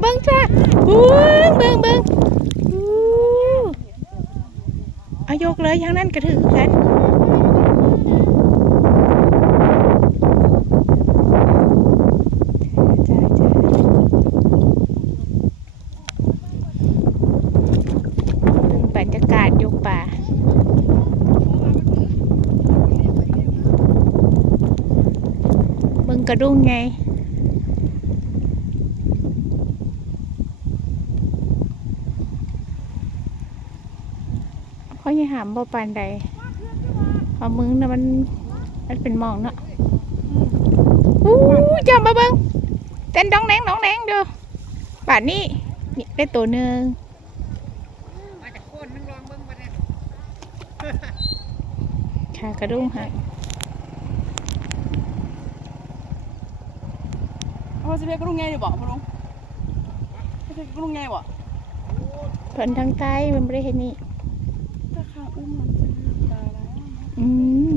เบิ้งจ้าอู้เบิ้งเบิ้งอู้เอายกเลยทางนั้นกระถือกันบรรยากาศยกป่าเบิ่งกระดุงไง เพราะยังหามบ่ปานใดเอามึงนะมันมันเป็นหมองเนาะอู้จำมาเบิ่งเต้นดองแดงดองแดงเด้อป่านนี้นี่ได้ตัวหนึ่งมาจากโคนนึงลองเบิ่งบ่ได้ค่ะกระดุงหักพ่อจะเพชรกรุงไงอยู่บ่พ่อลุงเพชรกรุงไงบ่เพิ่นทางใต้มันไม่ได้เห็นนี่ ตาขาอุ้มมันจะลืมตาแล้ว อืม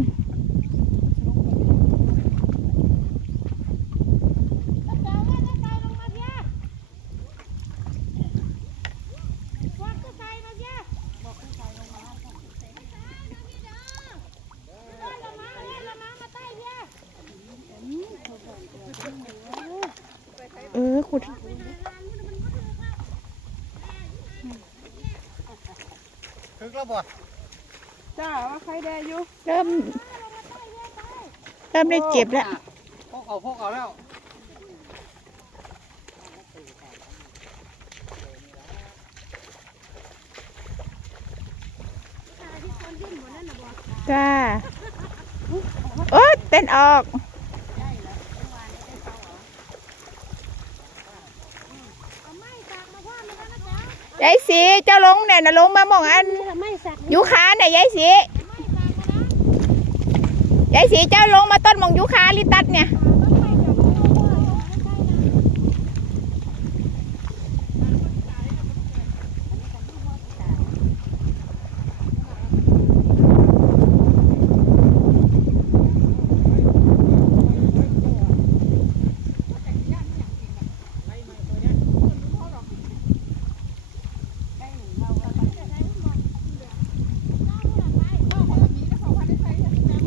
เออขุดถึงแล้วบ่จ้าว่าใครแดอยู่เริ่ม เริ่มได้เจ็บแล้วพกเอาพกเอาแล้วจ้าโอ้ยเต้นออก ยายสีเจ้าลงเนี่ยนะลงมามองอันยูคาเนี่ยยายสียายสีเจ้าลงมาต้นมองยูคาลิตัดเนี่ย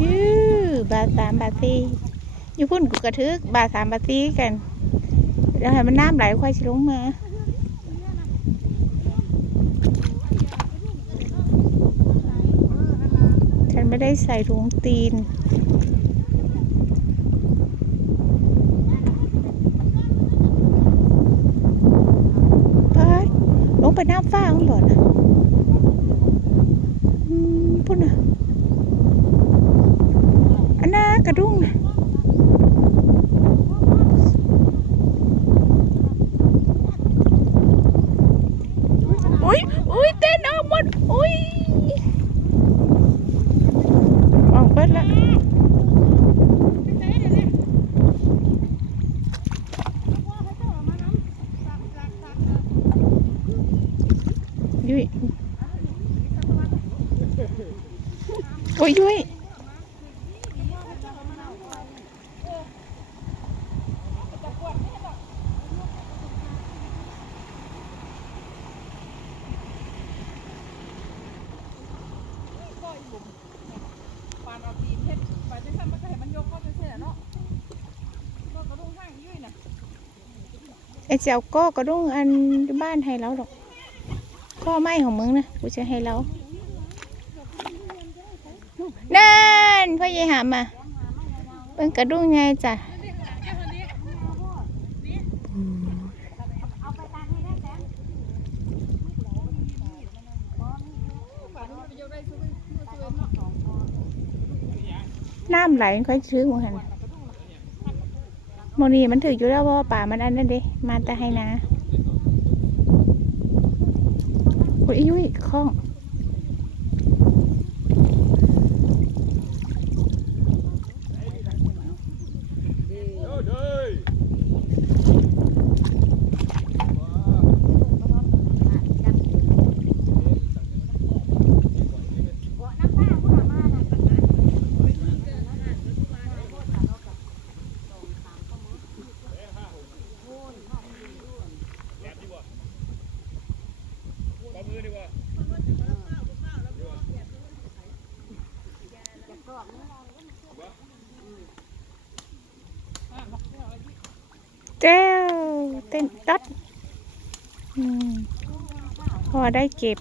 ยื้อบาทสามบาทสี่อยู่พุ่นกูกระทึก บาทสามบาทสี่กัน แล้วให้มันน้ำไหลค่อยสิลงมาฉันไม่ได้ใส่ถุงตีนไปน้ำฟ้าข้างบนนะอืมพุ่นน่ะ อันน่า กระดุ้งนะอุ้ยอุ้ยเต้นออกหมดอุ้ยออกเปิดล้วยุ้ยโอ้ยยุ้ย ปานเอาตีนเพชรไปจังซั่นมันก็ให้มันยกเข้าไปเสียเนาะก็กระดุงห้างยุ่ยน่ะ ไอ้เจ้าก็กระดุ้งอันบ้านให้เราหรอกก็ไม่ของมึงนะกูจะให้เรานั่นพ่อใหญ่หามาเป็นกระดุ้งไงจ้ะน้ำไหลค่อยชื้นหัน โมนี่มันถืออยู่แล้วเพราะว่าป่ามันอันนั้นเด้มาแต่ให้นะอุ้ยยุ้ยคล้อง เจ้าเต้นตัดพอได้เก็บ